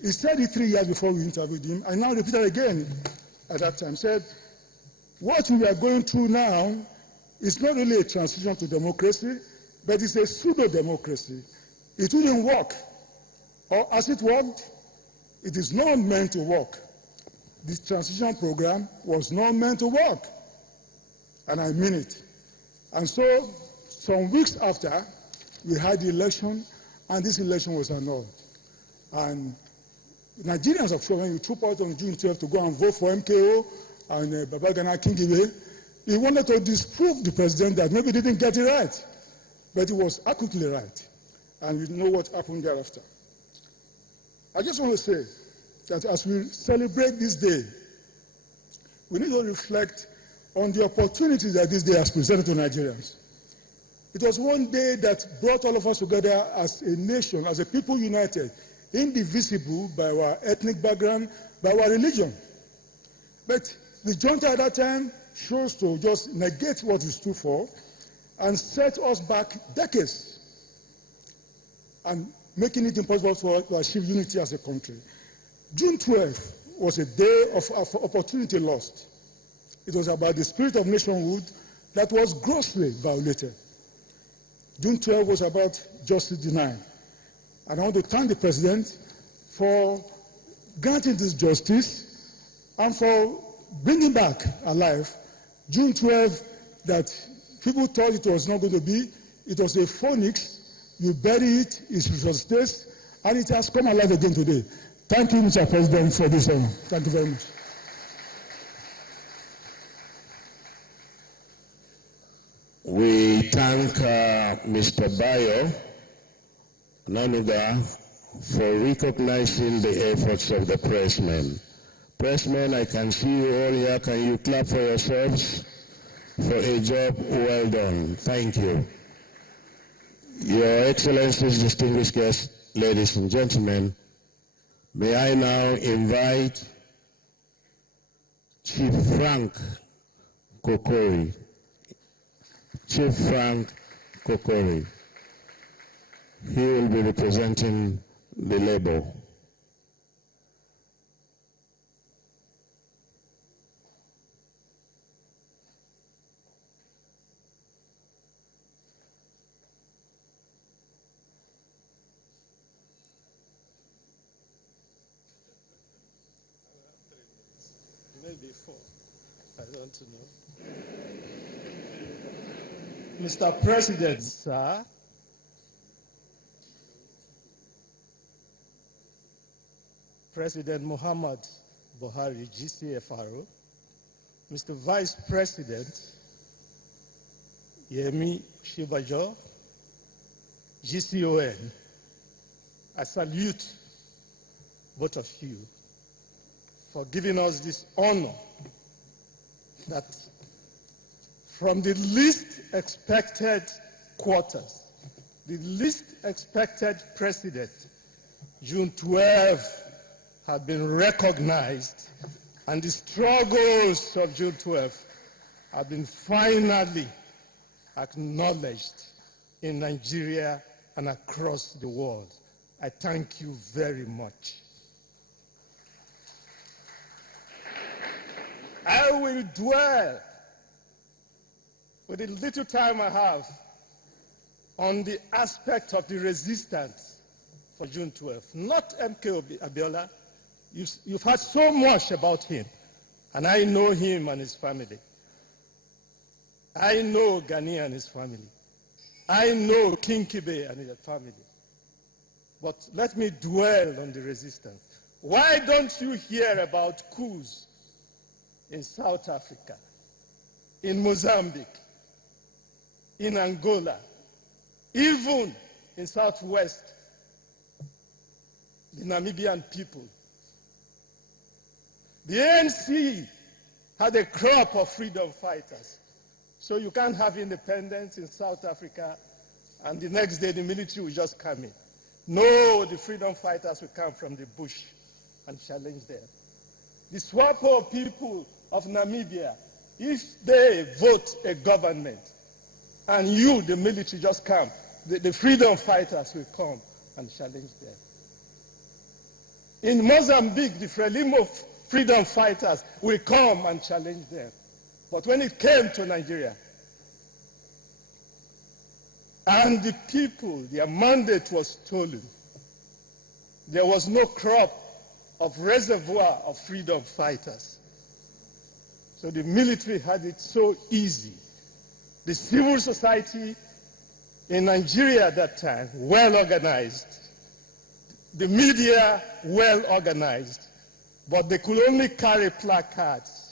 He said it 3 years before we interviewed him, and now repeated again at that time, said, what we are going through now is not really a transition to democracy, but it's a pseudo-democracy. It wouldn't work. Or as it worked, it is not meant to work. This transition program was not meant to work. And I mean it. And so, some weeks after, we had the election, and this election was annulled. And Nigerians, of course, when you troop out on June 12th to go and vote for MKO and Babagana Kingibe, he wanted to disprove the president that maybe he didn't get it right. But he was accurately right. And we know what happened thereafter. I just want to say that as we celebrate this day, we need to reflect on the opportunities that this day has presented to Nigerians. It was one day that brought all of us together as a nation, as a people united, indivisible by our ethnic background, by our religion. But the junta at that time chose to just negate what we stood for and set us back decades and making it impossible for us to achieve unity as a country. June 12th was a day of opportunity lost. It was about the spirit of nationhood that was grossly violated. June 12th was about justice denied. And I want to thank the President for granting this justice and for bringing back alive June 12th that people thought it was not going to be. It was a phoenix. You bury it, it resuscitates, and it has come alive again today. Thank you, Mr. President, for this honor. Thank you very much. We thank Mr. Bayo Nanuga for recognizing the efforts of the pressmen. Pressmen, I can see you all here. Can you clap for yourselves for a job well done? Thank you. Your Excellencies, distinguished guests, ladies and gentlemen, may I now invite Chief Frank Kokori. Chief Frank Kokori. He will be representing the Labour. Maybe 4. I don't know. Mr. President, sir. President Muhammad Buhari, GCFR. Mr. Vice President Yemi Shibajo, GCON. I salute both of you for giving us this honor that from the least expected quarters, the least expected president, June 12 have been recognized, and the struggles of June 12 have been finally acknowledged in Nigeria and across the world. I thank you very much. I will dwell with the little time I have on the aspect of the resistance for June 12. Not MKO Abiola. You've heard so much about him, and I know him and his family. I know Gani and his family. I know King Kibe and his family. But let me dwell on the resistance. Why don't you hear about coups in South Africa, in Mozambique, in Angola, even in Southwest, the Namibian people? The ANC had a crop of freedom fighters. So you can't have independence in South Africa and the next day the military will just come in. No, the freedom fighters will come from the bush and challenge them. The SWAPO people of Namibia, if they vote a government and you, the military, just come, the freedom fighters will come and challenge them. In Mozambique, the Frelimo freedom fighters will come and challenge them. But when it came to Nigeria, and the people, their mandate was stolen, there was no crop of reservoir of freedom fighters. So the military had it so easy. The civil society in Nigeria at that time, well organized. The media, well organized. But they could only carry placards.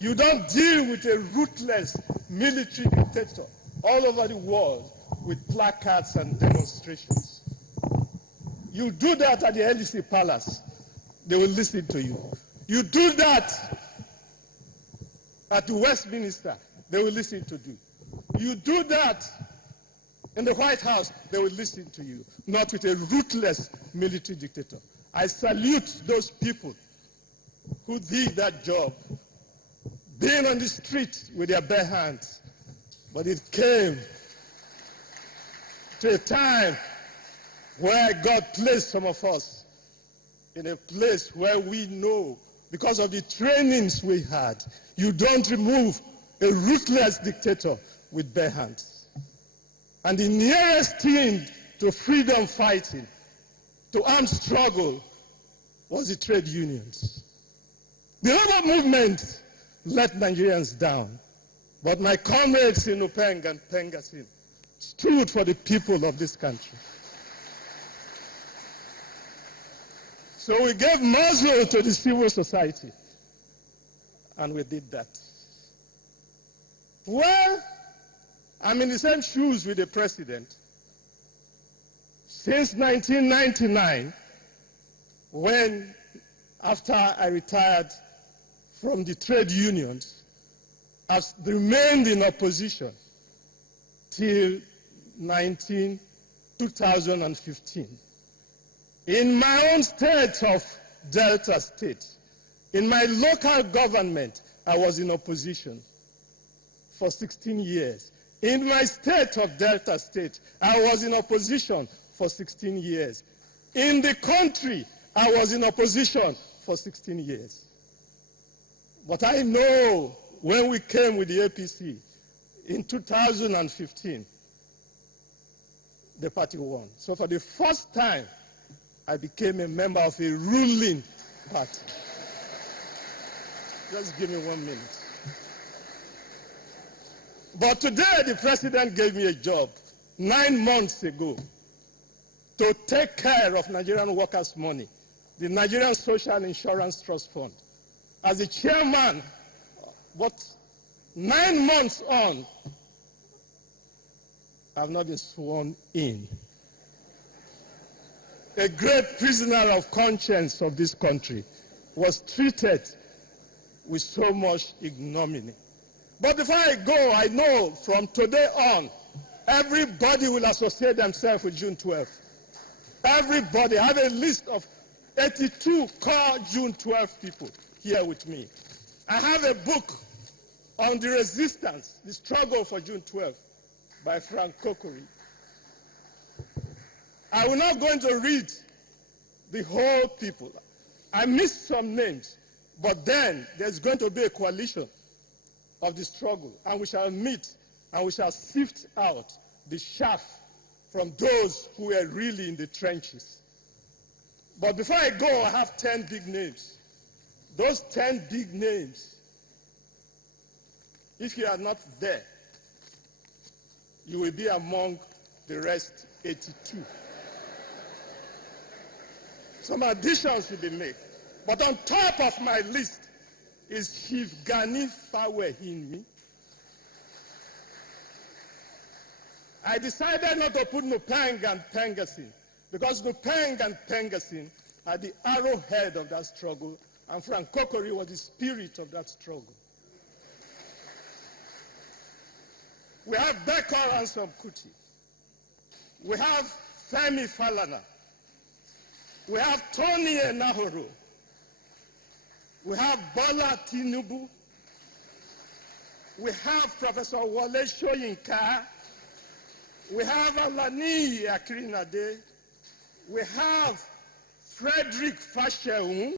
You don't deal with a ruthless military dictator all over the world with placards and demonstrations. You do that at the LEC Palace, they will listen to you. You do that at the Westminster, they will listen to you. You do that in the White House, they will listen to you, not with a ruthless military dictator. I salute those people who did that job, being on the street with their bare hands. But it came to a time where God placed some of us in a place where we know, because of the trainings we had, you don't remove a ruthless dictator with bare hands. And the nearest thing to freedom fighting, to armed struggle, was the trade unions. The labor movement let Nigerians down. But my comrades in Upeng and Pengasin stood for the people of this country. So we gave muzzle to the civil society, and we did that. Well, I'm in the same shoes with the president. Since 1999, when, after I retired from the trade unions, I've remained in opposition till 2015. In my own state of Delta State, in my local government, I was in opposition for 16 years. In my state of Delta State, I was in opposition for 16 years. In the country, I was in opposition for 16 years. But I know when we came with the APC in 2015, the party won. So for the first time, I became a member of a ruling party. Just give me 1 minute. But today, the president gave me a job 9 months ago to take care of Nigerian workers' money, the Nigerian Social Insurance Trust Fund. As the chairman, but 9 months on, I've not been sworn in. A great prisoner of conscience of this country was treated with so much ignominy. But before I go, I know from today on, everybody will associate themselves with June 12th. Everybody. I have a list of 82 core June 12th people here with me. I have a book on the resistance, the struggle for June 12th by Frank Kokori. I will not go into read the whole people. I missed some names, but then there's going to be a coalition of the struggle, and we shall meet and we shall sift out the chaff from those who are really in the trenches. But before I go, I have 10 big names. Those 10 big names, if you are not there, you will be among the rest 82. Some additions will be made. But on top of my list is Chief Gani Fawehinmi. I decided not to put Nupeng and Pengasin because Nupeng and Pengasin are the arrowhead of that struggle, and Frank Kokori was the spirit of that struggle. We have Beko Ransom Kuti. We have Femi Falana. We have Tony Enahoro. We have Bola Tinubu. We have Professor Wole Soyinka. We have Alani Akirinade. We have Frederick Fasheun